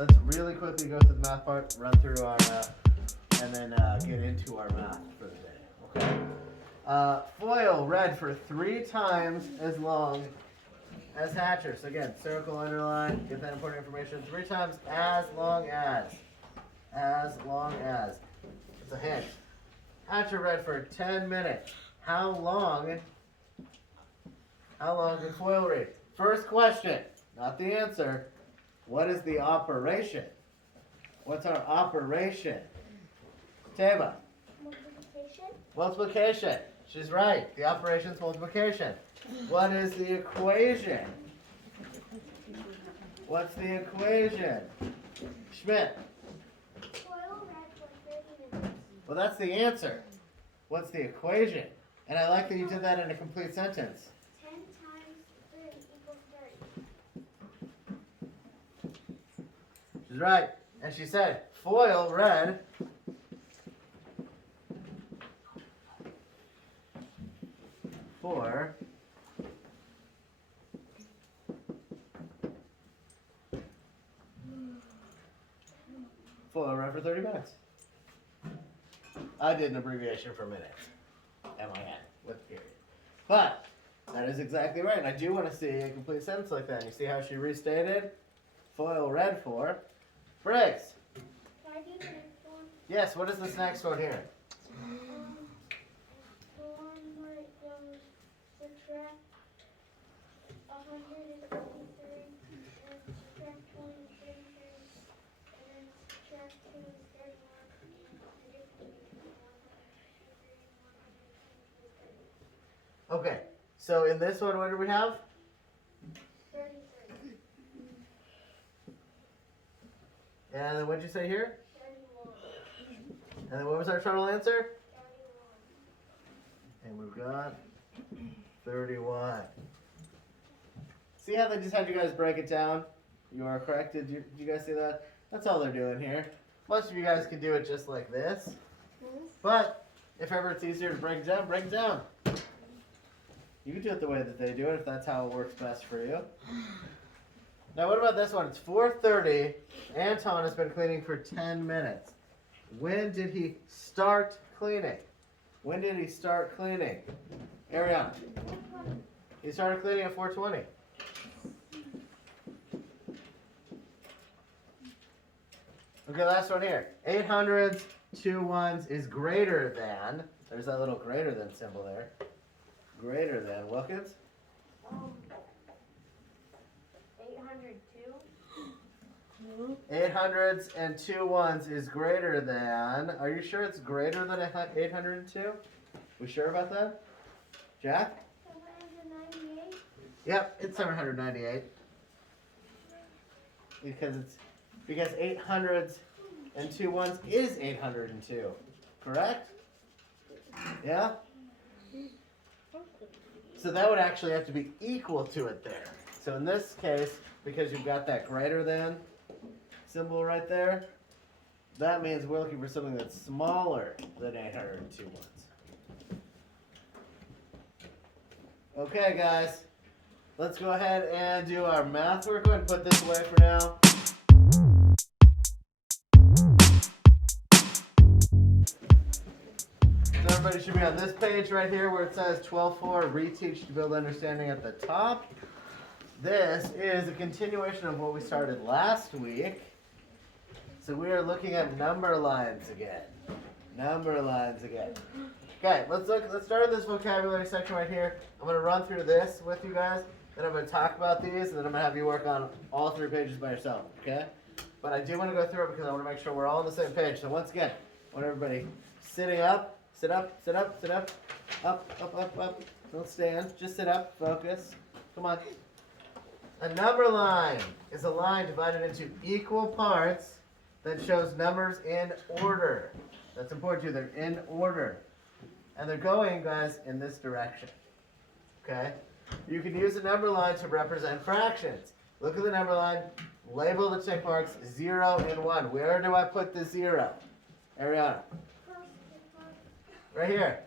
let's really quickly go through the math part, run through our, and then get into our math for the day, okay? Foil read for 3 times as long as Hatcher. So again, circle, underline, get that important information. 3 times as long as. As long as. It's a hint. Hatcher read for 10 minutes. How long did Foil read? First question, not the answer. What is the operation? What's our operation? Teva. Multiplication. Multiplication. She's right. The operation's multiplication. What is the equation? What's the equation? Schmidt. Foil read for 30 minutes. Well, that's the answer. What's the equation? And I like that you did that in a complete sentence. 10 times 30 equals 30. She's right. And she said, Foil read for Foil read for 30 minutes. I did an abbreviation for minutes. M-I-N with period. But that is exactly right. And I do want to see a complete sentence like that. You see how she restated? Foil read for Briggs. Can I do the next one? Yes, what is this next one here? The one where it goes subtract 123 and subtract 20 is 33 and then subtract 2 is 31 and the difference between 123 and 122 is 30. Okay, so in this one, what do we have? 33. And then what'd you say here? 31. And then what was our total answer? 31. And we've got 31. See how they just had you guys break it down? You are corrected. Did you guys see that? That's all they're doing here. Most of you guys can do it just like this. But if ever it's easier to break it down, break it down. You can do it the way that they do it if that's how it works best for you. Now what about this one? It's 4:30. Anton has been cleaning for 10 minutes. When did he start cleaning? When did he start cleaning? Ariana. He started cleaning at 4:20. Okay, last one here. 800s, 2 1s is greater than. There's that little greater than symbol there. Greater than. Wilkins? 802. 800s and 2 1s is greater than. Are you sure it's greater than 802? We sure about that? Jack? 798. Yep, it's 798. Because 800s and 2 1s is 802. Correct? Yeah? So that would actually have to be equal to it there. So in this case, because you've got that greater than symbol right there, that means we're looking for something that's smaller than 802 1s. Okay, guys. Let's go ahead and do our math work. Go ahead and put this away for now. So everybody should be on this page right here where it says 12.4 Reteach to build understanding at the top. This is a continuation of what we started last week. So we are looking at number lines again. Number lines again. Okay, let's start with this vocabulary section right here. I'm going to run through this with you guys. Then I'm going to talk about these, and then I'm going to have you work on all 3 pages by yourself, okay? But I do want to go through it because I want to make sure we're all on the same page. So once again, I want everybody sitting up, sit up, sit up, sit up, up, up, up, up. Don't stand, just sit up, focus. Come on. A number line is a line divided into equal parts that shows numbers in order. That's important too, they're in order. And they're going, guys, in this direction, okay? You can use a number line to represent fractions. Look at the number line, label the check marks 0 and 1. Where do I put the 0? Ariana? Right here,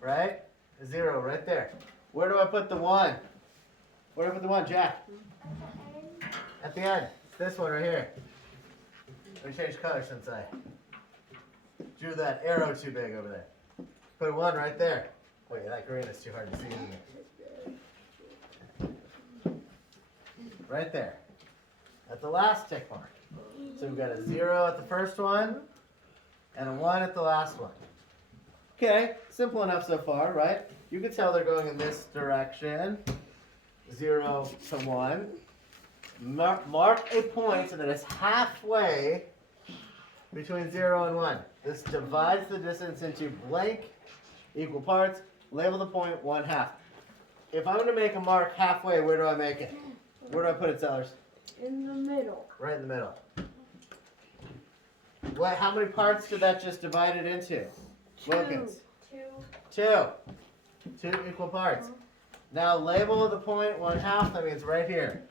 right? 0 right there. Where do I put the 1? Where do I put the 1, Jack? At the end. At the end. It's this one right here. Let me change color since I drew that arrow too big over there. Put 1 right there. Wait, that green is too hard to see, isn't it? Right there. At the last tick mark. So we've got a 0 at the first one and a 1 at the last one. Okay, simple enough so far, right? You can tell they're going in this direction. 0 to 1. Mark a point that is halfway between 0 and 1. This divides the distance into blank equal parts. Label the point 1/2. If I'm going to make a mark halfway, where do I make it? Where do I put it, Sellers? In the middle. Right in the middle. What? How many parts did that just divide it into? Wilkins. 2. 2 equal parts. Now label the point 1/2. That means right here.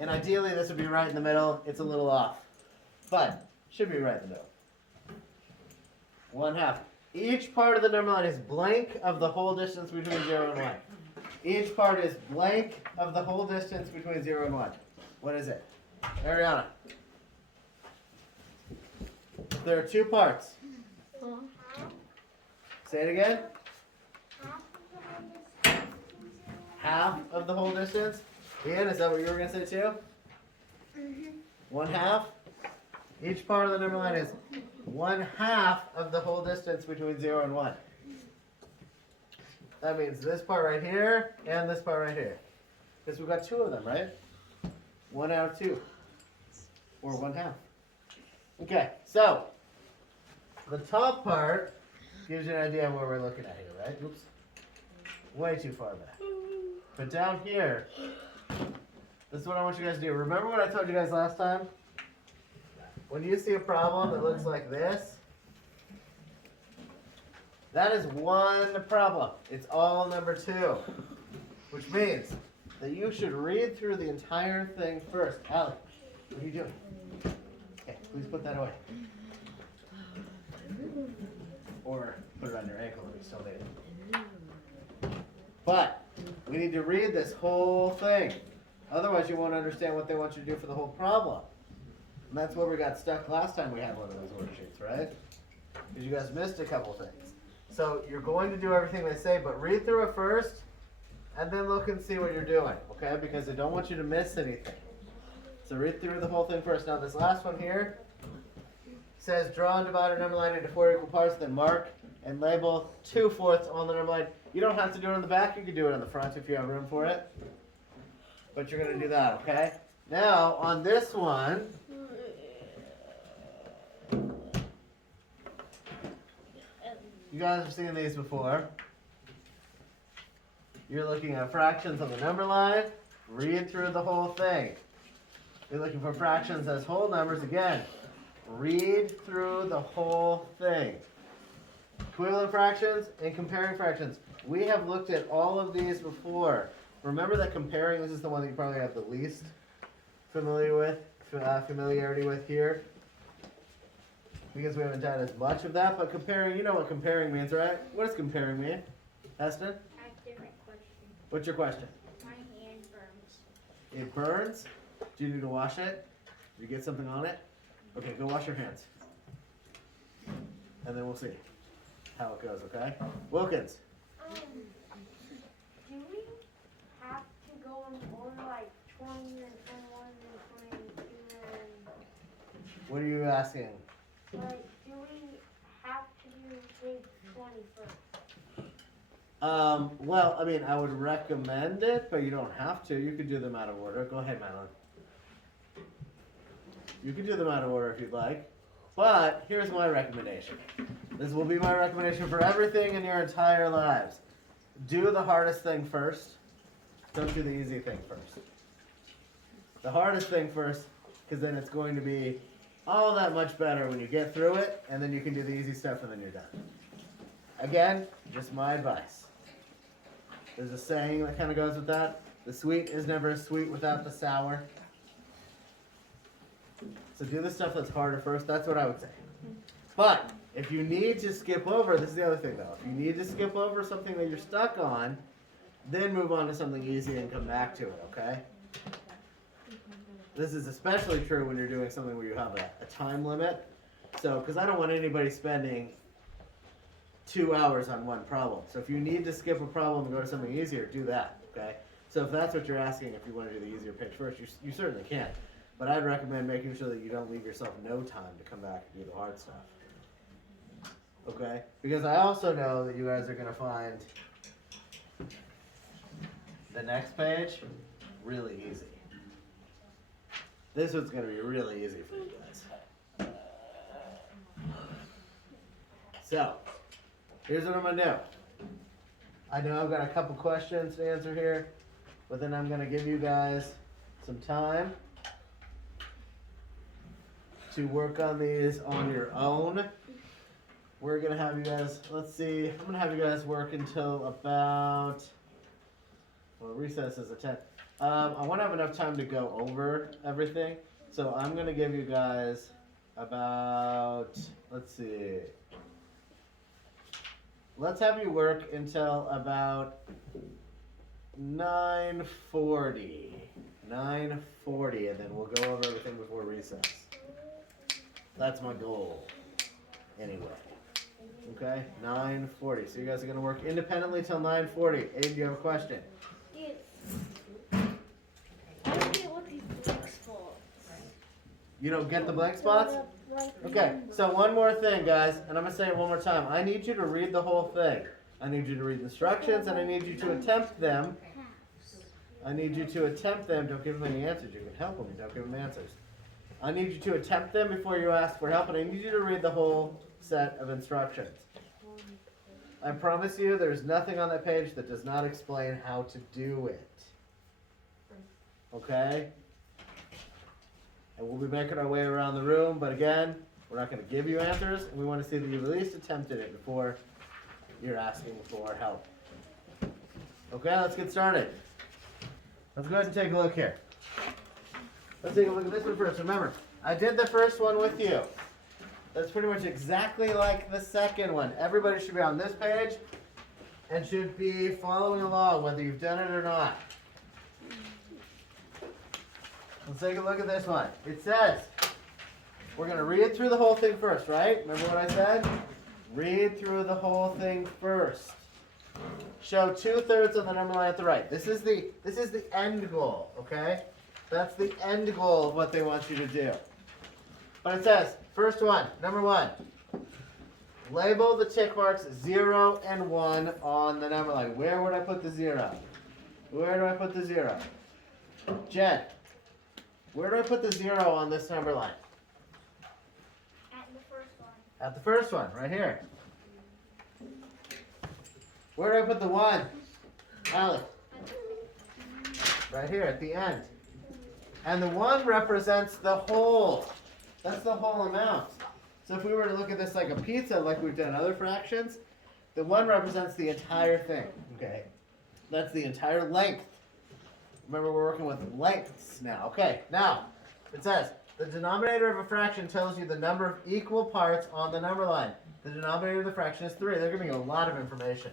And ideally this would be right in the middle. It's a little off. But should be right in the middle. 1/2. Each part of the number line is blank of the whole distance between 0 and 1. Each part is blank of the whole distance between 0 and 1. What is it? Ariana. There are 2 parts. Say it again. Half of the whole distance. Ian, is that what you were going to say too? 1/2. Each part of the number line is 1/2 of the whole distance between 0 and 1. That means this part right here and this part right here. Because we've got 2 of them, right? 1 out of 2. Or 1/2. Okay, so the top part gives you an idea of what we're looking at here, right? Oops. Way too far back. But down here, this is what I want you guys to do. Remember what I told you guys last time? When you see a problem that looks like this, that is one problem. It's all number 2. Which means that you should read through the entire thing first. Allie, what are you doing? Okay, please put that away. Or put it on your ankle if you still need it. But we need to read this whole thing. Otherwise you won't understand what they want you to do for the whole problem. And that's where we got stuck last time we had one of those worksheets, right? Because you guys missed a couple things. So you're going to do everything they say, but read through it first, and then look and see what you're doing, okay? Because they don't want you to miss anything. So read through the whole thing first. Now this last one here says draw and divide a number line into 4 equal parts, then mark and label 2/4 on the number line. You don't have to do it on the back, you can do it on the front if you have room for it. But you're going to do that, okay? Now, on this one, you guys have seen these before. You're looking at fractions on the number line. Read through the whole thing. You're looking for fractions as whole numbers. Again, read through the whole thing. Equivalent fractions and comparing fractions. We have looked at all of these before. Remember that comparing, this is the one that you probably have the least familiarity with here. Because we haven't done as much of that, but comparing, you know what comparing means, right? What does comparing mean? Heston? I have a different question. What's your question? My hand burns. It burns? Do you need to wash it? Did you get something on it? Okay, go wash your hands. And then we'll see how it goes, okay? Wilkins. Do we have to go in order like 20 and 21 and 22 and What are you asking? like do we have to do page 20 first? Well, I mean, I would recommend it, but you don't have to. You could do them out of order. Go ahead, Madeline. You can do them out of order if you'd like. But here's my recommendation. This will be my recommendation for everything in your entire lives. Do the hardest thing first. Don't do the easy thing first. The hardest thing first, because then it's going to be all that much better when you get through it, and then you can do the easy stuff and then you're done. Again, just my advice. There's a saying that kind of goes with that. The sweet is never sweet without the sour. So do the stuff that's harder first. That's what I would say. But if you need to skip over, this is the other thing though. If you need to skip over something that you're stuck on, then move on to something easy and come back to it, okay? This is especially true when you're doing something where you have a time limit. So, because I don't want anybody spending 2 hours on one problem. So if you need to skip a problem and go to something easier, do that, okay? So if that's what you're asking, if you want to do the easier page first, you certainly can. But I'd recommend making sure that you don't leave yourself no time to come back and do the hard stuff. Okay? Because I also know that you guys are going to find the next page really easy. This one's going to be really easy for you guys. So, here's what I'm going to do. I know I've got a couple questions to answer here, but then I'm going to give you guys some time to work on these on your own. We're going to have you guys, let's see, I'm going to have you guys work until about, well, recess is at 10. I want to have enough time to go over everything, so I'm going to give you guys about, let's see, let's have you work until about 9:40. 9:40, and then we'll go over everything before recess. That's my goal, anyway. Okay, 9:40. So you guys are going to work independently till 9:40. Abe, do you have a question? Yes. I don't get what these blank spots. You don't get the blank spots? Okay, so one more thing, guys, and I'm going to say it one more time. I need you to read the whole thing. I need you to read the instructions, and I need you to attempt them. I need you to attempt them. Don't give them any answers. You can help them. Don't give them answers. I need you to attempt them before you ask for help, and I need you to read the whole set of instructions. I promise you there's nothing on that page that does not explain how to do it. Okay? And we'll be making our way around the room, but again, we're not going to give you answers, and we want to see that you've at least attempted it before you're asking for help. Okay, let's get started. Let's go ahead and take a look here. Let's take a look at this one first. Remember, I did the first one with you. That's pretty much exactly like the second one. Everybody should be on this page and should be following along whether you've done it or not. Let's take a look at this one. It says, we're going to read through the whole thing first, right? Remember what I said? Read through the whole thing first. Show 2/3 on the number line at the right. This is the end goal, okay? That's the end goal of what they want you to do. But it says, first one, number 1. Label the tick marks 0 and 1 on the number line. Where would I put the 0? Where do I put the 0? Jen, where do I put the 0 on this number line? At the first one. At the first one, right here. Where do I put the 1? Alec? Right here at the end. And the 1 represents the whole. That's the whole amount. So if we were to look at this like a pizza, like we've done other fractions, the 1 represents the entire thing. Okay? That's the entire length. Remember, we're working with lengths now. Okay, now, it says, the denominator of a fraction tells you the number of equal parts on the number line. The denominator of the fraction is 3. They're giving you a lot of information.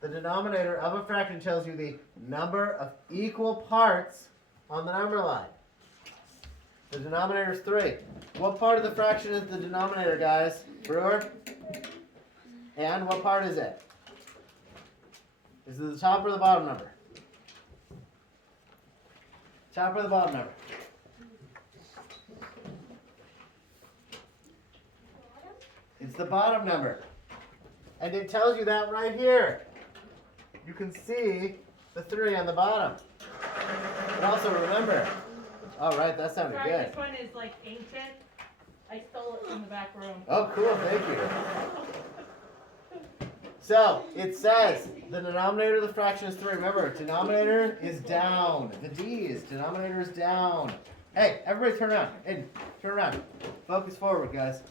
The denominator of a fraction tells you the number of equal parts on the number line. The denominator is 3. What part of the fraction is the denominator, guys? Brewer? And what part is it? Is it the top or the bottom number? Top or the bottom number? It's the bottom number. And it tells you that right here. You can see the 3 on the bottom. But also remember, all right, that sounded Sorry, good. this one is like ancient. I stole it from the back room. Oh, cool, thank you. So, it says the denominator of the fraction is 3. Remember, denominator is down. The D is, denominator is down. Hey, everybody turn around. Hey, turn around. Focus forward, guys.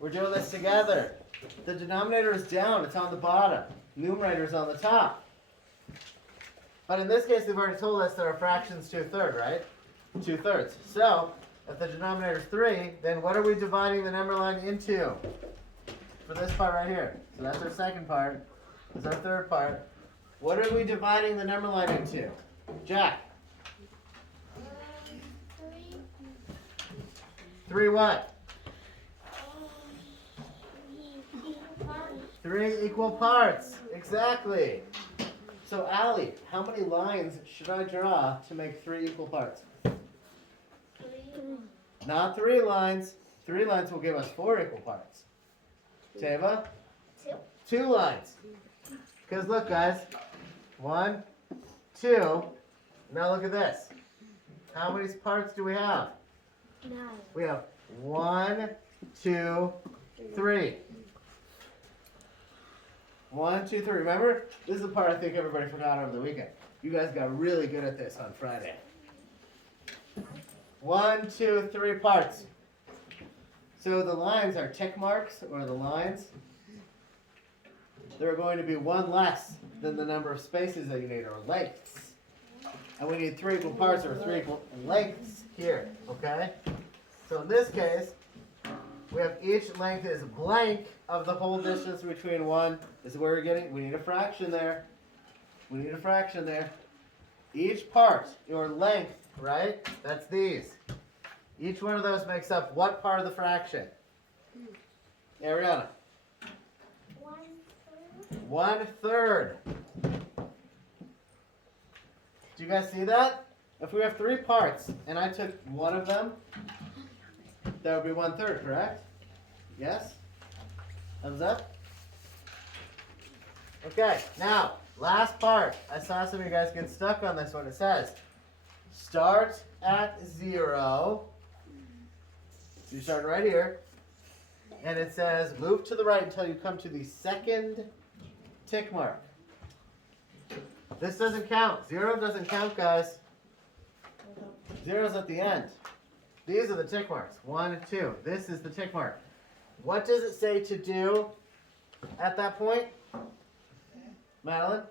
We're doing this together. The denominator is down. It's on the bottom. Numerator is on the top. But in this case, they've already told us that our fraction's 2/3, right? 2/3. So, if the denominator is 3, then what are we dividing the number line into? For this part right here. So that's our second part. That's our third part. What are we dividing the number line into? Jack? 3 what? Parts. 3 equal parts. Exactly. So, Allie, how many lines should I draw to make 3 equal parts? 3. Not 3 lines. 3 lines will give us 4 equal parts. Teva? 2. 2 lines. Because look, guys. 1, 2. Now look at this. How many parts do we have? 9. We have 1, 2, 3. 1, 2, 3. Remember? This is the part I think everybody forgot over the weekend. You guys got really good at this on Friday. 1, 2, 3 parts. So the lines are tick marks, or the lines. There are going to be 1 less than the number of spaces that you need, or lengths. And we need 3 equal parts, or 3 equal lengths here, okay? So in this case, we have each length is blank of the whole distance between 1. This is where we're getting, we need a fraction there. We need a fraction there. Each part, or length, right? That's these. Each one of those makes up what part of the fraction? Ariana? 1/3. 1/3. Do you guys see that? If we have 3 parts and I took one of them, that would be 1/3, correct? Yes? Thumbs up? Okay, now, last part. I saw some of you guys get stuck on this one. It says, start at 0. So you start right here. And it says, move to the right until you come to the second tick mark. This doesn't count. 0 doesn't count, guys. 0's at the end. These are the tick marks. 1 and 2. This is the tick mark. What does it say to do at that point? Madeline?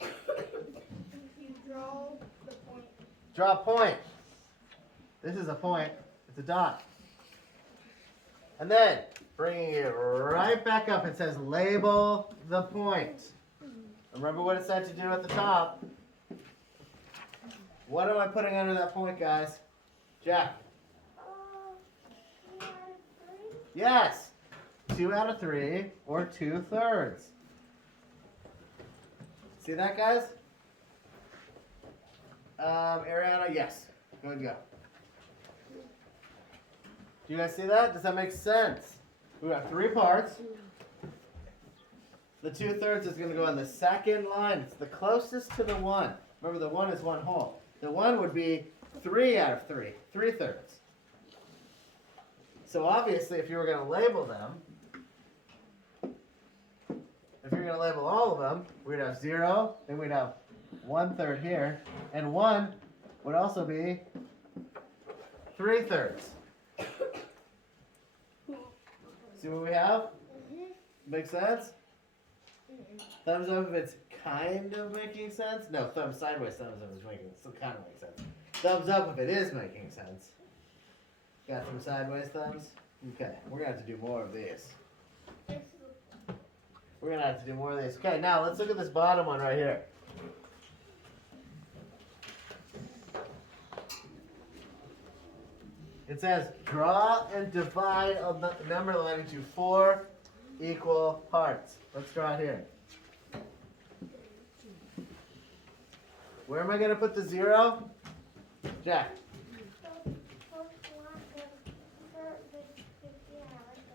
You draw the point. Draw a point. This is a point. It's a dot. And then, bringing it right back up, it says label the point. Remember what it said to do at the top. What am I putting under that point, guys? Jack? 2 out of 3. Yes. 2 out of 3, or 2/3. See that, guys? Ariana, yes. Go ahead and go. Do you guys see that? Does that make sense? We got 3 parts. The 2/3 is going to go on the second line. It's the closest to the 1. Remember, the 1 is 1 whole. The 1 would be 3 out of 3, 3/3. So obviously, if you were going to label them, if you're going to label all of them, we'd have 0, and we'd have 1/3 here, and 1 would also be 3/3. See what we have? Make sense? Thumbs up if it's kind of making sense. No, thumbs sideways, thumbs up is making still kind of makes sense. Thumbs up if it is making sense. Got some sideways thumbs? Okay, we're gonna have to do more of these. We're gonna have to do more of these. Okay, now let's look at this bottom one right here. It says draw and divide a number line into 4 equal parts. Let's draw it here. Where am I going to put the 0? Jack.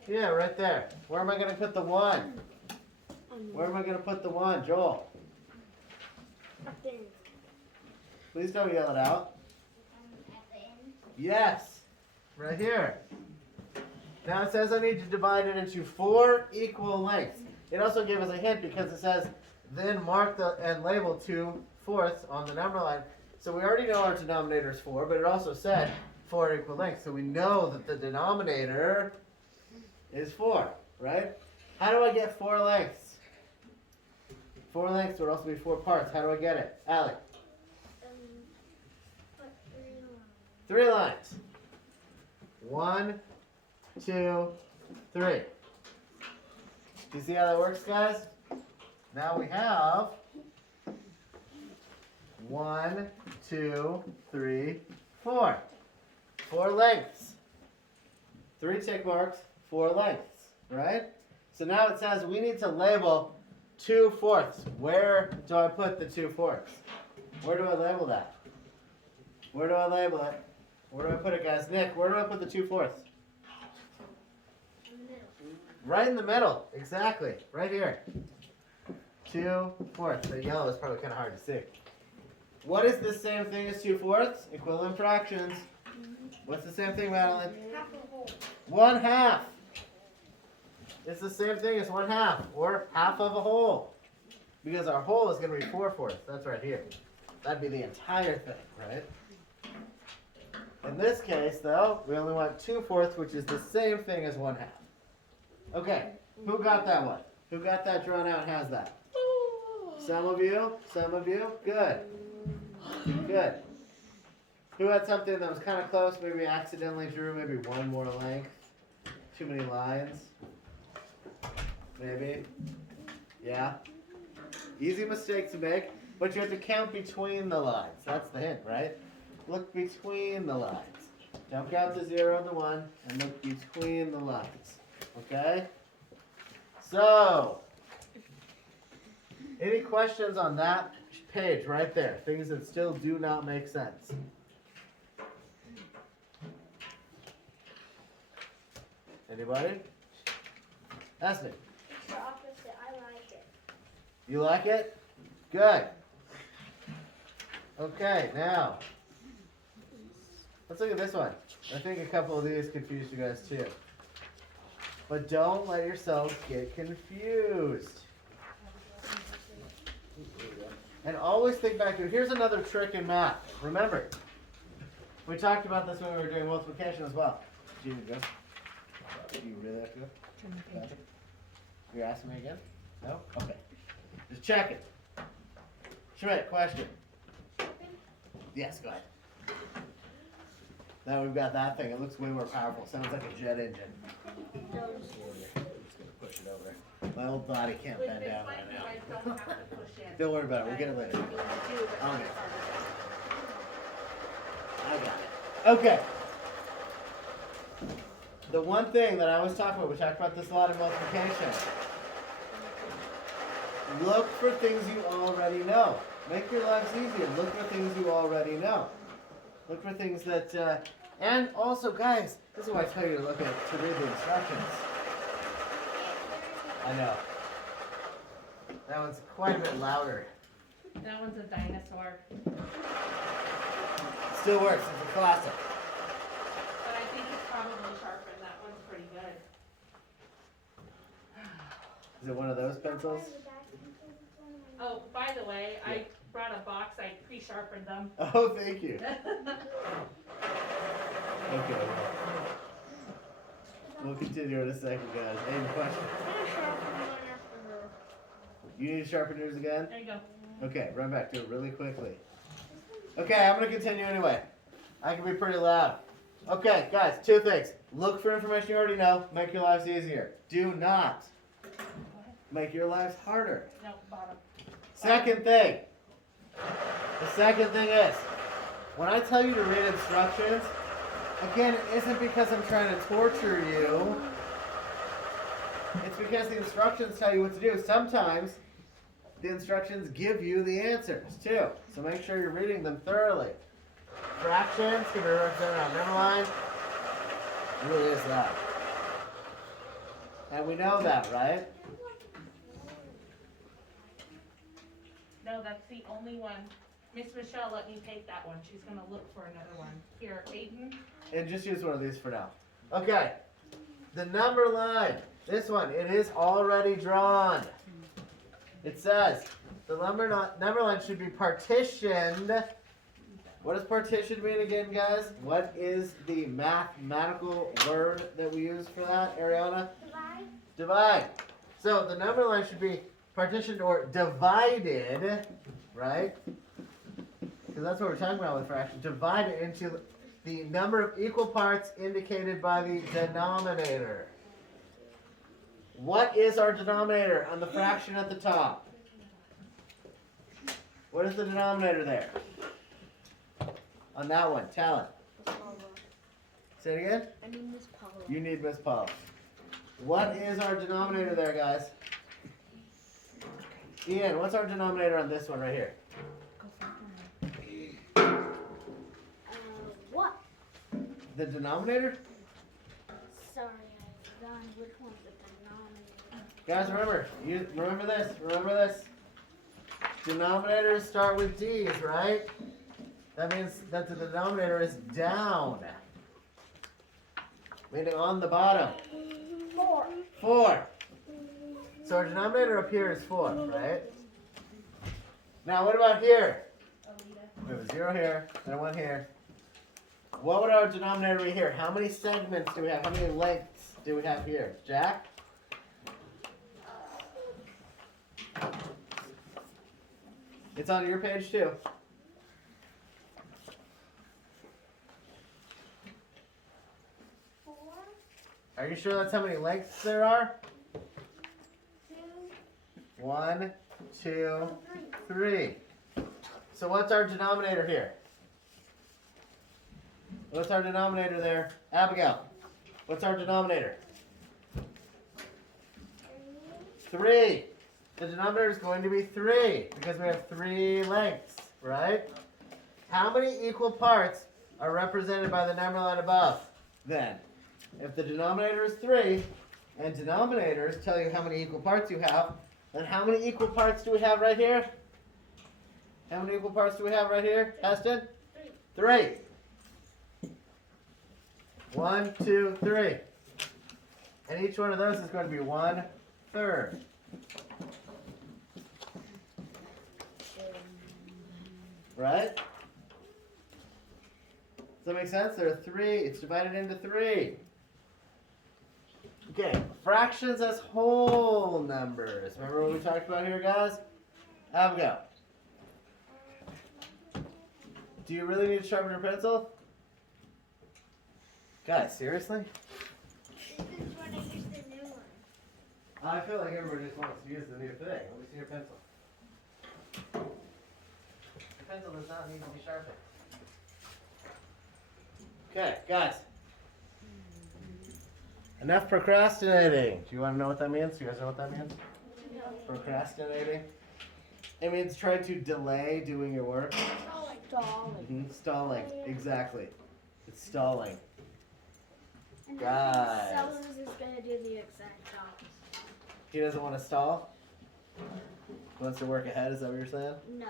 Yeah, right there. Where am I going to put the 1? Where am I going to put the 1? Joel. Please don't yell it out. Yes. Right here. Now it says I need to divide it into 4 equal lengths. It also gave us a hint because it says then mark and label 2/4 on the number line. So we already know our denominator is 4, but it also said 4 equal lengths. So we know that the denominator is 4, right? How do I get 4 lengths? 4 lengths would also be 4 parts. How do I get it? Allie? 3 lines. 1, 2, 3. Do you see how that works, guys? Now we have 1, 2, 3, 4. 4 lengths. 3 tick marks, 4 lengths, right? So now it says we need to label 2/4. Where do I put the 2/4? Where do I label that? Where do I label it? Where do I put it, guys? Nick, where do I put the 2/4? Right in the middle, exactly, right here. 2/4. The yellow is probably kind of hard to see. What is the same thing as 2/4? Equivalent fractions. What's the same thing, Madeline? Half a whole. 1/2. It's the same thing as 1/2, or half of a whole. Because our whole is going to be 4/4. That's right here. That'd be the entire thing, right? In this case, though, we only want 2/4, which is the same thing as 1/2. Okay, who got that one? Who got that drawn out and has that? Some of you? Some of you? Good. Good. Who had something that was kind of close, maybe accidentally drew maybe one more length? Too many lines? Maybe? Yeah? Easy mistake to make, but you have to count between the lines. That's the hint, right? Look between the lines. Don't count the 0 and the 1, and look between the lines. Okay? So, any questions on that page right there? Things that still do not make sense. Anybody? Ask me. It's the opposite. I like it. You like it? Good. Okay, now, let's look at this one. I think a couple of these confused you guys too. But don't let yourselves get confused. And always think back to, here's another trick in math. Remember, we talked about this when we were doing multiplication as well. Do you go? Do you really have to go? You're asking me again? No? Okay. Just check it. Schmidt, question. Yes, go ahead. Now we've got that thing. It looks way more powerful. Sounds like a jet engine. I'm just gonna push it over. My old body can't With bend this down one, right you now. guys don't have to push in. Don't worry about it. We'll get it later. You do, but not Okay. as hard as I got it. Okay. The one thing that I was talking about, we talked about this a lot in multiplication. Look for things you already know. Make your lives easier. Look for things you already know. Look for things that, and also, guys, this is why I tell you to look at, to read the instructions. I know. That one's quite a bit louder. That one's a dinosaur. Still works. It's a classic. But I think it's probably sharpened. That one's pretty good. Is it one of those pencils? Oh, by the way, I brought a box. I pre-sharpened them. Oh, thank you. Okay. We'll continue in a second, guys. Any questions? You need to sharpen yours again? There you go. Okay, run back to it really quickly. Okay, I'm going to continue anyway. I can be pretty loud. Okay, guys, 2 things. Look for information you already know. Make your lives easier. Do not make your lives harder. No, bottom. Second thing. The second thing is, when I tell you to read instructions, again, it isn't because I'm trying to torture you. It's because the instructions tell you what to do. Sometimes the instructions give you the answers too. So make sure you're reading them thoroughly. Fractions can be represented on number line. It really is that. And we know that, right? No, that's the only one. Miss Michelle let me take that one. She's gonna look for another one. Here, Aiden. And just use one of these for now. Okay. The number line. This one, it is already drawn. It says the number line should be partitioned. What does partition mean again, guys? What is the mathematical word that we use for that, Ariana? Divide. Divide. So the number line should be partitioned or divided, right? Because that's what we're talking about with fractions. Divided into the number of equal parts indicated by the denominator. What is our denominator on the fraction at the top? What is the denominator there? On that one, Talent. Say it again. I need Miss Paula. You need Miss Paula. What is our denominator there, guys? Ian, what's our denominator on this one right here? What? The denominator? Sorry, I forgot which one's the denominator. Guys, remember this. Denominators start with D's, right? That means that the denominator is down. Meaning on the bottom. 4. 4. So our denominator up here is 4, right? Now what about here? We have a 0 here and a 1 here. What would our denominator be here? How many segments do we have? How many lengths do we have here? Jack? It's on your page too. Are you sure that's how many lengths there are? 1, 2, 3. So what's our denominator here? What's our denominator there? Abigail, what's our denominator? 3. The denominator is going to be 3 because we have 3 lengths, right? How many equal parts are represented by the number line above then? If the denominator is 3 and denominators tell you how many equal parts you have, then how many equal parts do we have right here? How many equal parts do we have right here, Aston? 3. 1, 2, 3. And each one of those is going to be 1/3. Right? Does that make sense? There are 3. It's divided into 3. Okay, fractions as whole numbers. Remember what we talked about here, guys? Abigail. Do you really need to sharpen your pencil? Guys, seriously? This is when I use the new one. I feel like everybody just wants to use the new thing. Let me see your pencil. Your pencil does not need to be sharpened. Okay, guys. Enough procrastinating. Do you want to know what that means? Do you guys know what that means? No. Procrastinating? It means trying to delay doing your work. Stalling. Stalling, exactly. It's stalling. And Guys. Savvas is going to do the exact opposite. He doesn't want to stall? He wants to work ahead, is that what you're saying? No,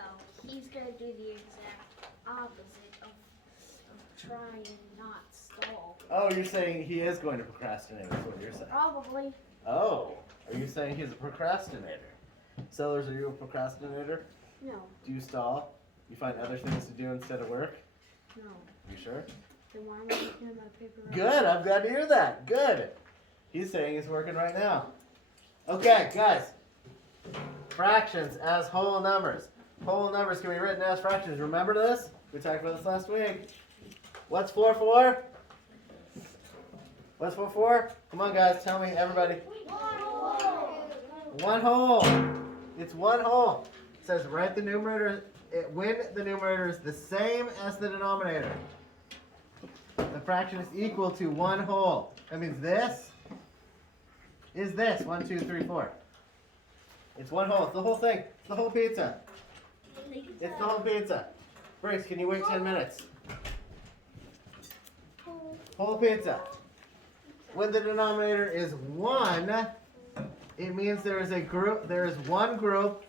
he's going to do the exact opposite of trying and not stall. Oh, you're saying he is going to procrastinate, is what you're saying. Probably. Oh, are you saying he's a procrastinator? Sellers, are you a procrastinator? No. Do you stall? You find other things to do instead of work? No. You sure? Then why am I doing my paper right Good, I'm glad to hear that. Good. He's saying he's working right now. Okay, guys. Fractions as whole numbers. Whole numbers can be written as fractions. Remember this? We talked about this last week. What's 4 for? What's 4 for? Come on, guys, tell me, everybody. One whole. It's one whole. It says write the numerator when the numerator is the same as the denominator. The fraction is equal to 1 whole. That means this is this. 1, 2, 3, 4. It's 1 whole. It's the whole thing. It's the whole pizza. It's the whole pizza. Briggs, can you wait 10 minutes? Whole pizza. When the denominator is 1, it means there is a group. There is one group.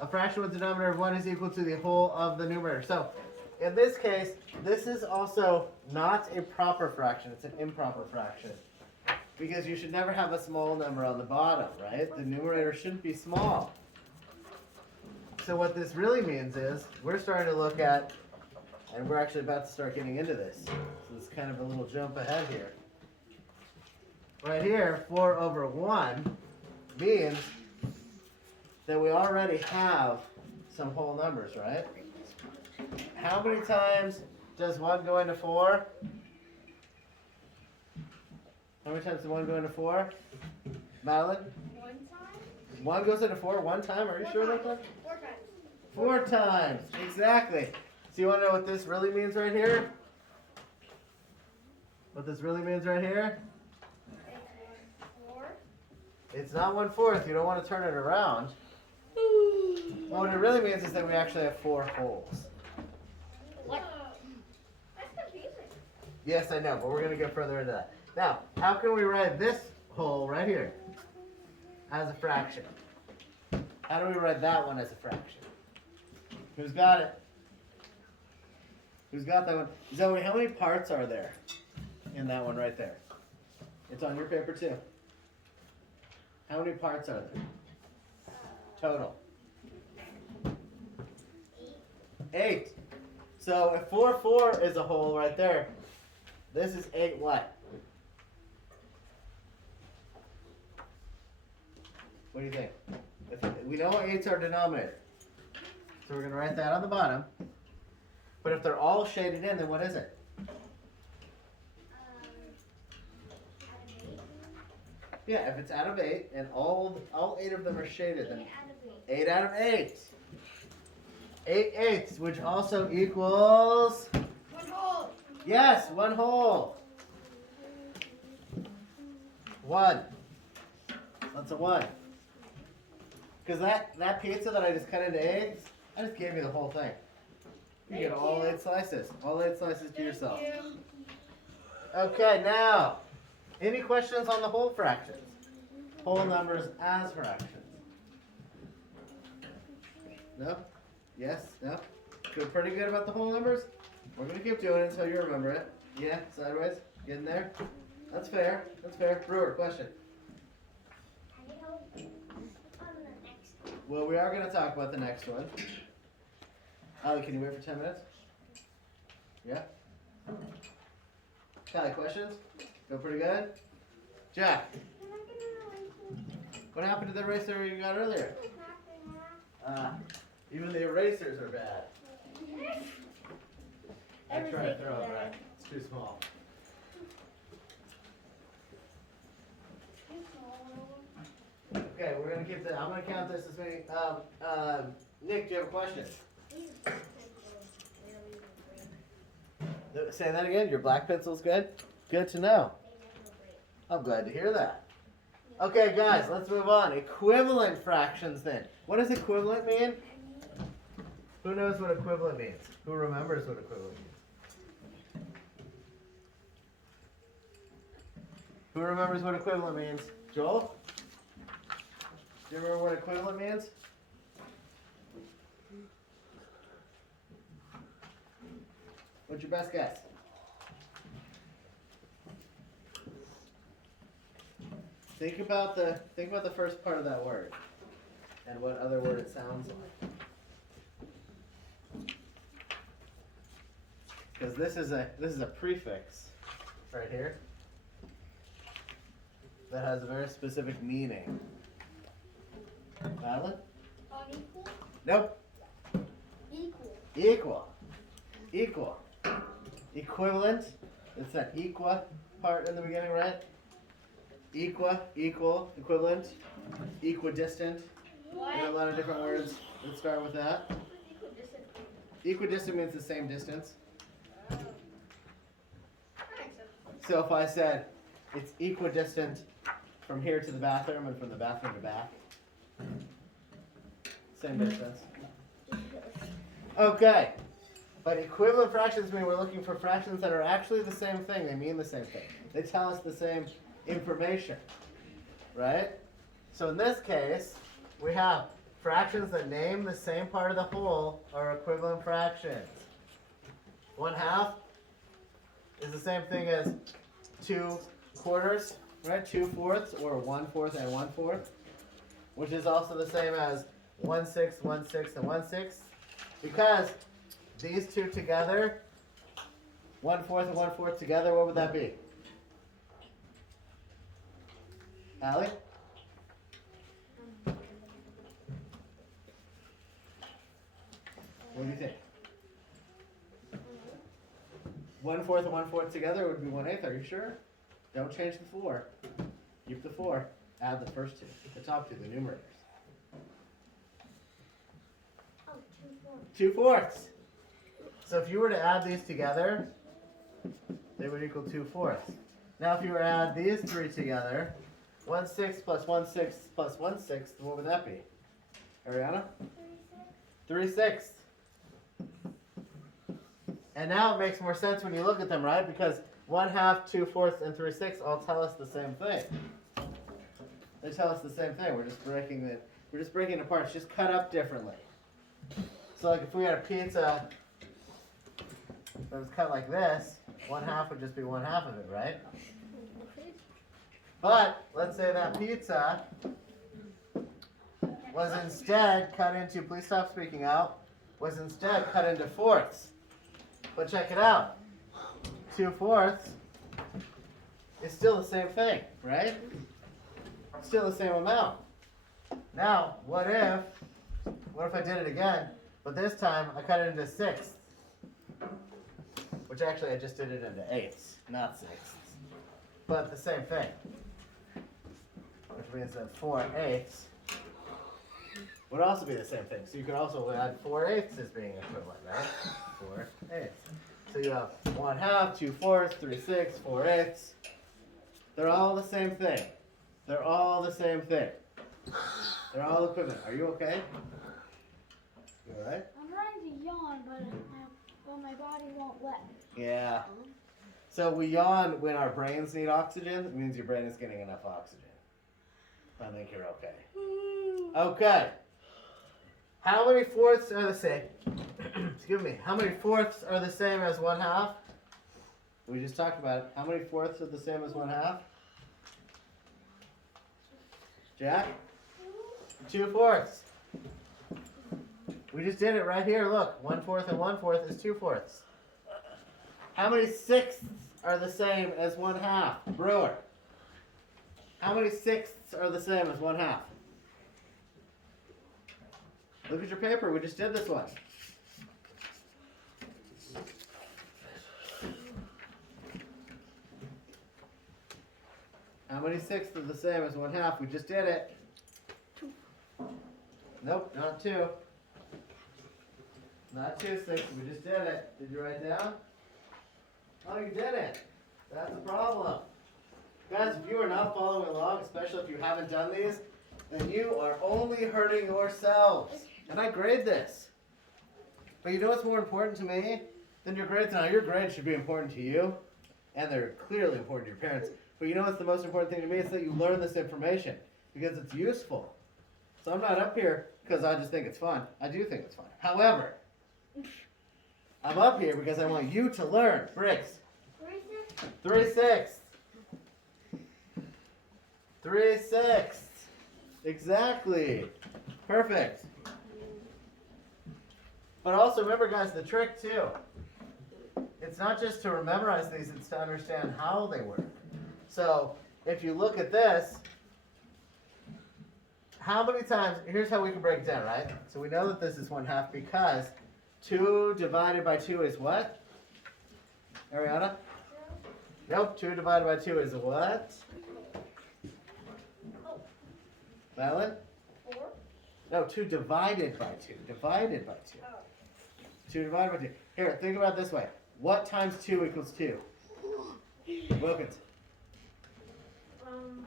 A fraction with a denominator of 1 is equal to the whole of the numerator. So, in this case, this is also not a proper fraction. It's an improper fraction. Because you should never have a small number on the bottom, right? The numerator shouldn't be small. So what this really means is, we're starting to look at, and we're actually about to start getting into this. So it's kind of a little jump ahead here. Right here, 4 over 1 means that we already have some whole numbers, right? How many times does 1 go into 4? How many times does 1 go into 4? Madeline? 1 time? 1 goes into 4 one time? Are you sure about that? 4 times. 4 times, exactly. So you want to know what this really means right here? What this really means right here? It's 1/4. It's not 1/4. You don't want to turn it around. What it really means is that we actually have 4 holes. What? That's confusing. Yes, I know, but we're going to get further into that. Now, how can we write this hole right here as a fraction? How do we write that one as a fraction? Who's got it? Who's got that one? Zoe, how many parts are there in that one right there? It's on your paper too. How many parts are there? Total. 8. So if 4 is a hole right there, this is 8 what? What do you think? We know 8's our denominator. So we're going to write that on the bottom. But if they're all shaded in, then what is it? Out of 8. Yeah, if it's out of 8 and all 8 of them are shaded, then 8 out of 8. 8 out of 8. 8/8, which also equals, 1 whole. yes, 1 whole. 1. That's a 1. Because that pizza that I just cut into 8s, I just gave you the whole thing. You get all 8 slices. All 8 slices to yourself. Okay, now, any questions on the whole fractions? Whole numbers as fractions? No? Yes? No? Feel pretty good about the whole numbers? We're going to keep doing it until you remember it. Yeah? Sideways? Getting there? That's fair. That's fair. Brewer, question? I hope on the next one. Well, we are going to talk about the next one. Ali, can you wait for 10 minutes? Yeah? Callie, questions? Feel pretty good? Jack, what happened to the eraser you got earlier? Even the erasers are bad. I tried to throw it back. It's too small. Okay, we're gonna keep I'm gonna count this as many. Nick, do you have a question? Say that again. Your black pencil's good? Good to know. I'm glad to hear that. Okay, guys, let's move on. Equivalent fractions then. What does equivalent mean? Who knows what equivalent means? Who remembers what equivalent means? Who remembers what equivalent means? Joel? Do you remember what equivalent means? What's your best guess? Think about the first part of that word and what other word it sounds like. Because this is a prefix right here that has a very specific meaning. Valid? Unequal? Nope. Equal. Equal. Equivalent. It's that equa part in the beginning, right? Equa, equal, equivalent, equidistant. What? There are a lot of different words that start with that. Equidistant. Equidistant means the same distance. That makes sense. So if I said it's equidistant from here to the bathroom and from the bathroom to back, same distance. Okay, but equivalent fractions mean we're looking for fractions that are actually the same thing. They mean the same thing. They tell us the same information, right? So in this case, we have fractions that name the same part of the whole are equivalent fractions. 1/2 is the same thing as 2/4, right? 2/4 or 1/4 and 1/4, which is also the same as 1/6, 1/6, and 1/6, because these two together, 1/4 and 1/4 together, what would that be? Allie? What do you think? 1/4 and 1/4 together would be 1/8. Are you sure? Don't change the 4. Keep the 4. Add the first two, the top two, the numerators. Oh, 2/4. 2/4. So if you were to add these together, they would equal 2/4. Now if you were to add these three together, 1/6 plus 1/6 plus 1/6, what would that be? Ariana? 3/6. And now it makes more sense when you look at them, right? Because 1/2, 2/4, and 3/6 all tell us the same thing. They tell us the same thing. We're just breaking it apart. It's just cut up differently. So like if we had a pizza that was cut like this, 1/2 would just be 1/2 of it, right? But let's say that pizza was instead cut into, please stop speaking out, was instead cut into fourths. But check it out. 2/4 is still the same thing, right? Still the same amount. Now, what if I did it again, but this time I cut it into sixths? Which actually I just did it into eighths, not sixths. But the same thing. Which means that 4/8 would also be the same thing. So you could also add 4/8 as being equivalent, right? 4/8. So you have 1/2, 2/4, 3/6, 4/8. They're all the same thing. They're all the same thing. They're all equivalent. Are you okay? You alright? I'm trying to yawn, but my body won't let me. Yeah. So we yawn when our brains need oxygen. It means your brain is getting enough oxygen. I think you're okay. Okay. How many fourths are the same? Excuse me. How many fourths are the same as 1/2? We just talked about it. How many fourths are the same as 1/2? Jack? 2/4. We just did it right here. Look, 1/4 and 1/4 is 2/4. How many sixths are the same as 1/2? Brewer. How many sixths are the same as 1/2? Look at your paper. We just did this one. How many sixths are the same as 1/2? We just did it. 2. Nope, not 2. Not 2 sixths. We just did it. Did you write down? Oh, you didn't. That's the problem. Guys, if you are not following along, especially if you haven't done these, then you are only hurting yourselves. And I grade this. But you know what's more important to me than your grades? Now, your grades should be important to you, and they're clearly important to your parents. But you know what's the most important thing to me? It's that you learn this information, because it's useful. So I'm not up here because I just think it's fun. I do think it's fun. However, I'm up here because I want you to learn. Briggs. 3/6. 3/6. Exactly. Perfect. But also remember, guys, the trick too. It's not just to memorize these, it's to understand how they work. So if you look at this, how many times, here's how we can break it down, right? So we know that this is 1/2 because 2 divided by 2 is what? Ariana? Nope, 2 divided by 2 is a what? Valen? 4. No, 2 divided by 2. Divided by 2. 2 divided by 2. Here, think about it this way. What times 2 equals 2? Wilkins. 1.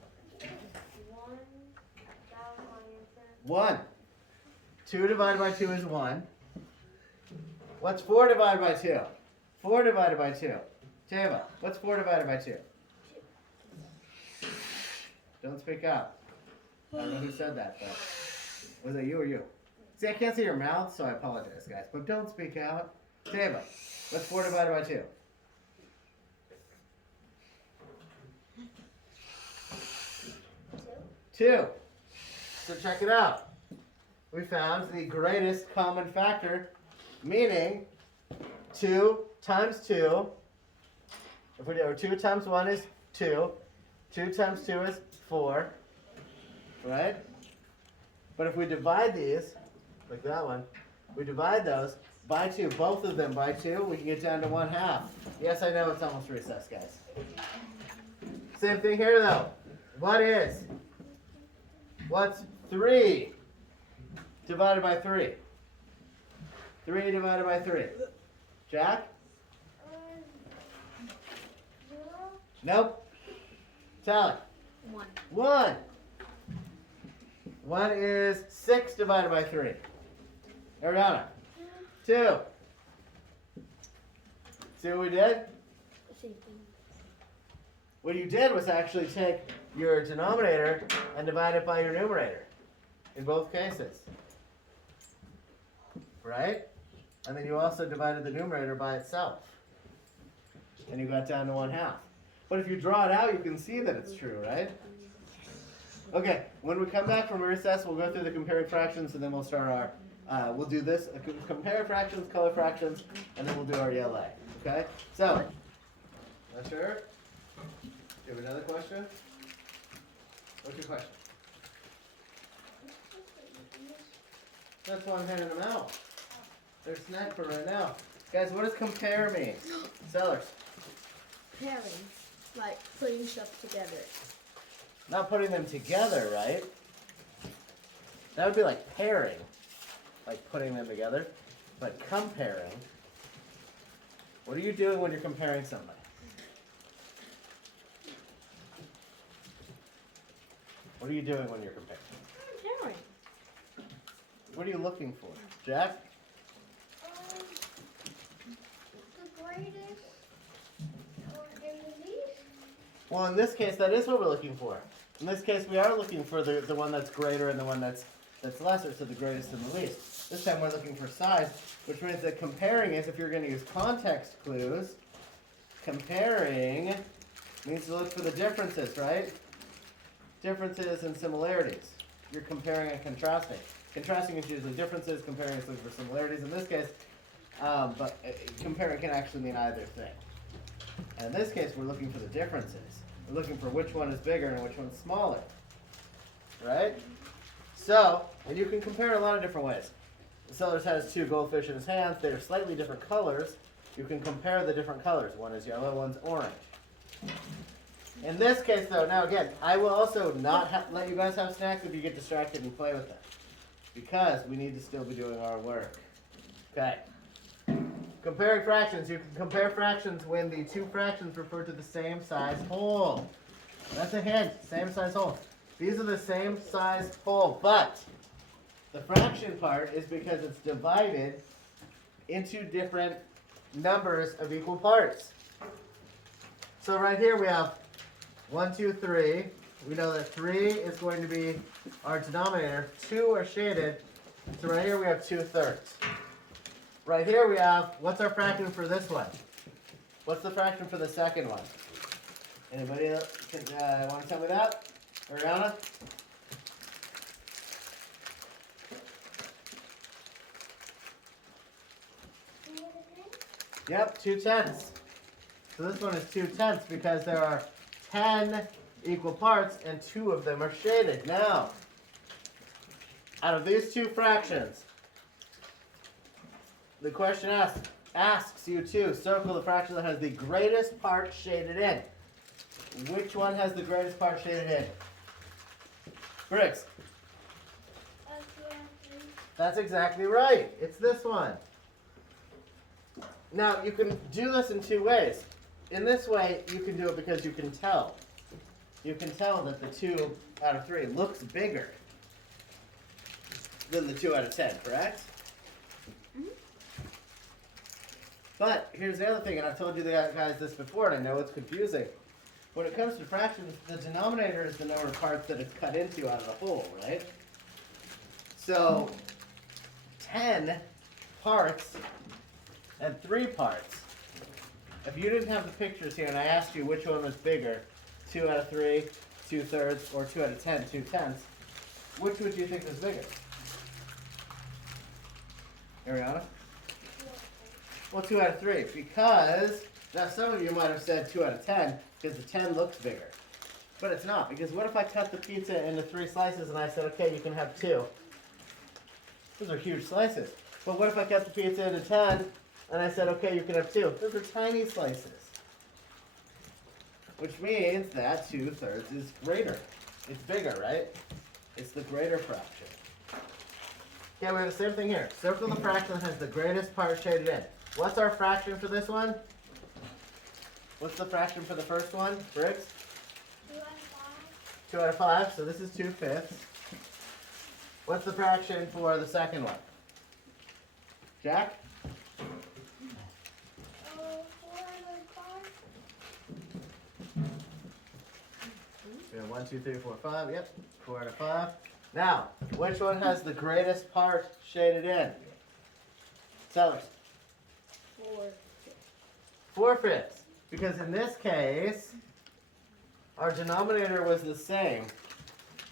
That was my answer. 1. 2 divided by 2 is 1. What's 4 divided by 2? 4 divided by 2. Tava, what's 4 divided by 2? Don't speak up. I don't know who said that, but was it you or you? See, I can't see your mouth, so I apologize, guys. But don't speak out. Tava, what's 4 divided by 2? 2. So check it out. We found the greatest common factor, meaning 2 times 2. If we do 2 times 1 is 2. 2 times 2 is 4. Right? But if we divide these, like that one, we divide those by 2, both of them by 2, we can get down to 1/2. Yes, I know it's almost recess, guys. Same thing here, though. What's 3 divided by 3? 3 divided by 3. Jack? Nope. Tally. 1. 1. 1 is 6 divided by 3. Ariana. 2. See what we did? Same thing. What you did was actually take your denominator and divide it by your numerator. In both cases. Right? And then you also divided the numerator by itself. And you got down to 1/2. But if you draw it out, you can see that it's true, right? Okay, when we come back from recess, we'll go through the comparing fractions, and then we'll start our, we'll do this, compare fractions, color fractions, and then we'll do our ELA. Okay? So, not sure? Do you have another question? What's your question? That's why I'm handing them out. They're snack for right now. Guys, what does compare mean? Sellers. Pairing, like putting stuff together. Not putting them together, right? That would be like pairing. Like putting them together. But comparing. What are you doing when you're comparing somebody? What are you doing when you're comparing? Pairing. What are you looking for? Jack? The greatest or in the least? Well, in this case, that is what we're looking for. In this case, we are looking for the one that's greater and the one that's lesser, so the greatest and the least. This time we're looking for size, which means that comparing is, if you're going to use context clues, comparing means to look for the differences, right? Differences and similarities. You're comparing and contrasting. Contrasting is usually differences, comparing is looking for similarities in this case, but comparing can actually mean either thing. And in this case, we're looking for the differences. We're looking for which one is bigger and which one's smaller, right? So, and you can compare in a lot of different ways. The seller has 2 goldfish in his hands. They're slightly different colors. You can compare the different colors. One is yellow, one's orange. In this case, though, now again, I will also not let you guys have snacks if you get distracted and play with them, because we need to still be doing our work. Okay. Comparing fractions. You can compare fractions when the 2 fractions refer to the same size whole. That's a hint. Same size whole. These are the same size whole, but the fraction part is because it's divided into different numbers of equal parts. So right here we have 1, 2, 3. We know that 3 is going to be our denominator. 2 are shaded. So right here we have 2/3. Right here we have, what's our fraction for this one? What's the fraction for the second one? Anybody else want to tell me that? Ariana? Yep, 2/10. So this one is 2/10 because there are 10 equal parts and 2 of them are shaded. Now, out of these 2 fractions, the question asks you to circle the fraction that has the greatest part shaded in. Which one has the greatest part shaded in? Briggs. That's exactly right. It's this one. Now, you can do this in 2 ways. In this way, you can do it because you can tell. You can tell that the 2 out of 3 looks bigger than the 2 out of 10, correct? But here's the other thing, and I've told you guys this before, and I know it's confusing. When it comes to fractions, the denominator is the number of parts that it's cut into out of the whole, right? So, 10 parts and 3 parts. If you didn't have the pictures here and I asked you which one was bigger, 2 out of 3, 2/3, or 2 out of 10, 2/10, which would you think was bigger? Ariana? Well, 2 out of 3, because, now some of you might have said 2 out of 10, because the 10 looks bigger. But it's not, because what if I cut the pizza into 3 slices and I said, okay, you can have 2? Those are huge slices. But what if I cut the pizza into 10 and I said, okay, you can have 2? Those are tiny slices. Which means that 2/3 is greater. It's bigger, right? It's the greater fraction. Okay, we have the same thing here. Circle the fraction that has the greatest part shaded in. What's our fraction for this one? What's the fraction for the first one, Briggs? 2 out of 5. 2 out of 5, so this is 2/5. What's the fraction for the second one? Jack? 4 out of 5. We have 1, 2, 3, 4, 5. Yep, 4 out of 5. Now, which one has the greatest part shaded in? Sellers. 4/5. Because in this case, our denominator was the same.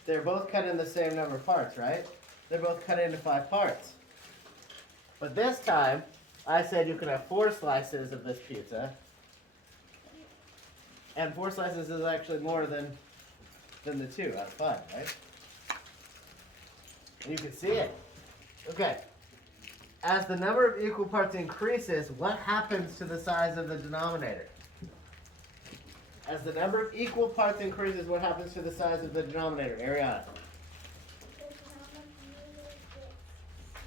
They're both cut in the same number of parts, right? They're both cut into 5 parts. But this time, I said you could have 4 slices of this pizza. And 4 slices is actually more than the 2 out of 5, right? And you can see it. Okay. As the number of equal parts increases, what happens to the size of the denominator? As the number of equal parts increases, what happens to the size of the denominator? Ariana. The denominator gets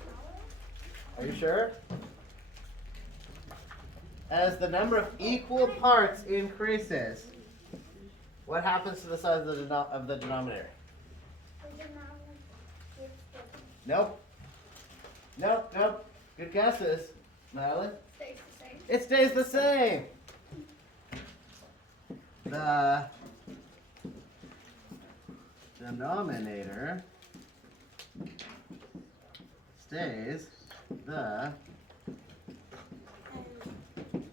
smaller. Are you sure? As the number of equal parts increases, what happens to the size of the denominator? The denominator gets bigger. Nope. Nope. Good guesses, Madeline. Stays the same. It stays the same. The denominator stays the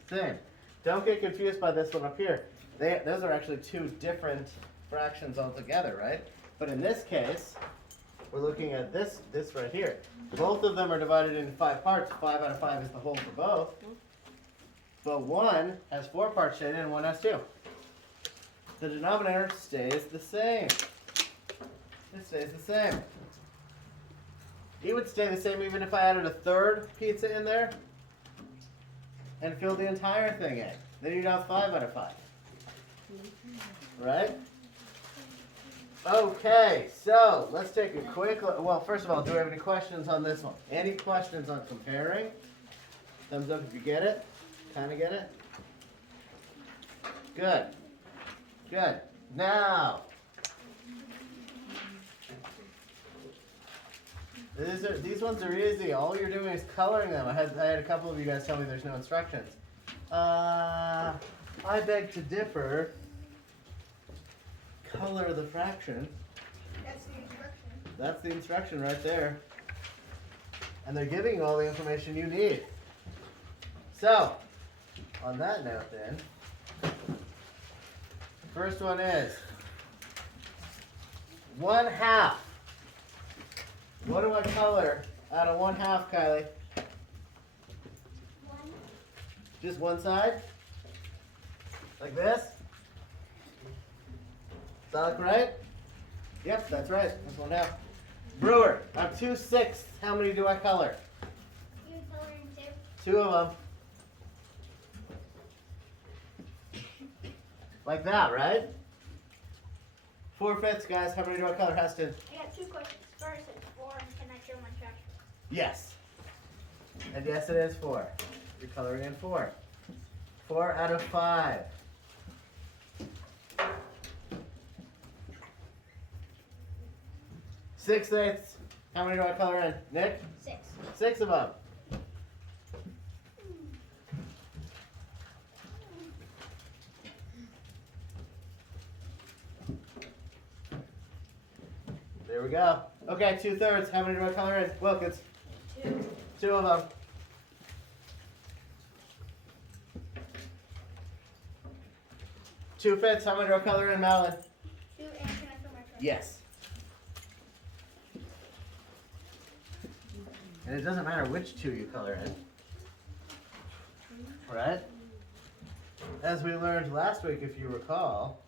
same. Don't get confused by this one up here. Those are actually 2 different fractions altogether, right? But in this case, we're looking at this right here. Both of them are divided into 5 parts. 5 out of 5 is the whole for both. But one has 4 parts shaded and one has 2. The denominator stays the same. It stays the same. It would stay the same even if I added a 3rd pizza in there and filled the entire thing in. Then you'd have 5 out of 5. Right? Okay, so let's take a quick look. Well, first of all, do we have any questions on this one? Any questions on comparing? Thumbs up if you get it. Kind of get it? Good. Now, these ones are easy. All you're doing is coloring them. I had a couple of you guys tell me there's no instructions. I beg to differ. Color the fraction. That's the instruction. That's the instruction right there. And they're giving you all the information you need. So, on that note then, first one is 1/2. What do I color out of 1/2, Kylie? 1. Just one side? Like this? Does that look right? Yep, that's right. That's 1/2. Brewer, I'm 2/6. How many do I color? You coloring 2. 2 of them. Like that, right? 4/5, guys. How many do I color, Heston? I got 2 questions. First, it's 4. Can I show my fraction? Yes. And yes, it is 4. You're coloring in 4. 4 out of 5. Six eighths. How many do I color in? Nick? 6. 6 of them. There we go. Okay, 2/3. How many do I color in? Wilkins? 2. 2 of them. Two-fifths. How many do I color in, Madeline? 2. And can I show my fraction? Yes. And it doesn't matter which 2 you color in. Right? As we learned last week, if you recall,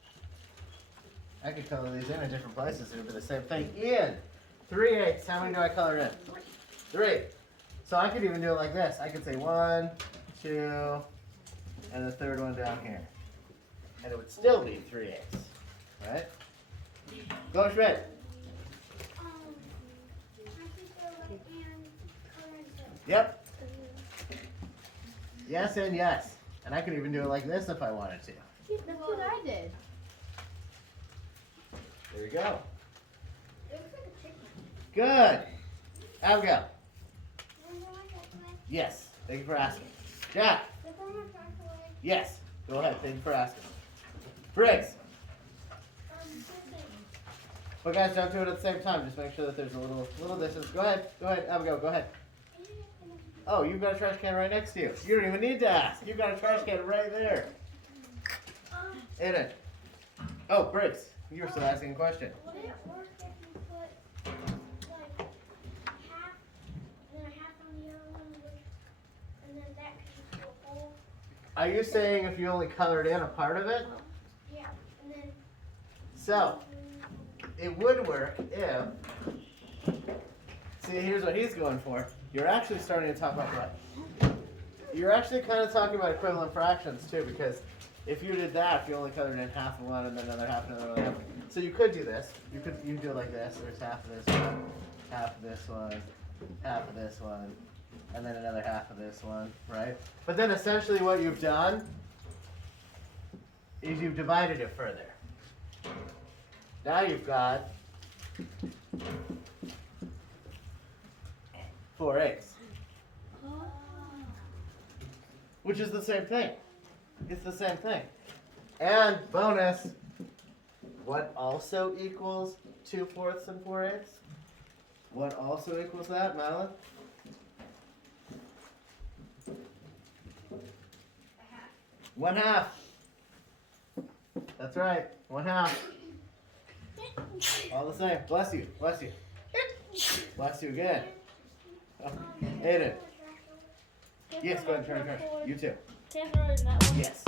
I could color these in different places. It would be the same thing. Ian, 3/8. How many do I color in? 3. So I could even do it like this. I could say 1, 2, and the third one down here. And it would still be 3/8. Right? Go, Schmidt. I think they're like and coloring 2. Yep. Yes and yes. And I could even do it like this if I wanted to. That's what I did. There you go. It looks like a chicken. Good. Abigail. Remember my chocolate? Yes. Thank you for asking. Jack. Remember my chocolate? Yes. Go ahead. Thank you for asking. Briggs. Chicken. But guys, don't do it at the same time. Just make sure that there's a little distance. Go ahead. Go ahead, Abigail. Go ahead. Oh, you've got a trash can right next to you. You don't even need to ask. You've got a trash can right there. Aiden. Oh, Briggs. You were still asking a question. Would it work if you put like half, and then half on the other one, and then that could go a hole? Are you saying if you only colored in a part of it? Yeah, and then. So, it would work if, see, here's what he's going for. You're actually starting to talk about what? You're actually kind of talking about equivalent fractions too, because if you did that, if you only colored in half of one and then another half and another half. So you could do this. You could do it like this. There's half of this one, half of this one, half of this one, and then another half of this one, right? But then essentially what you've done is you've divided it further. Now you've got 4/8, which is the same thing. It's the same thing. And bonus, what also equals 2/4 and 4/8? What also equals that, Madeline? One half. That's right, 1/2. All the same. Bless you. Bless you. Bless you again. Oh, Aiden. Yes, go ahead and turn. You too. Can I throw it in that one? Yes.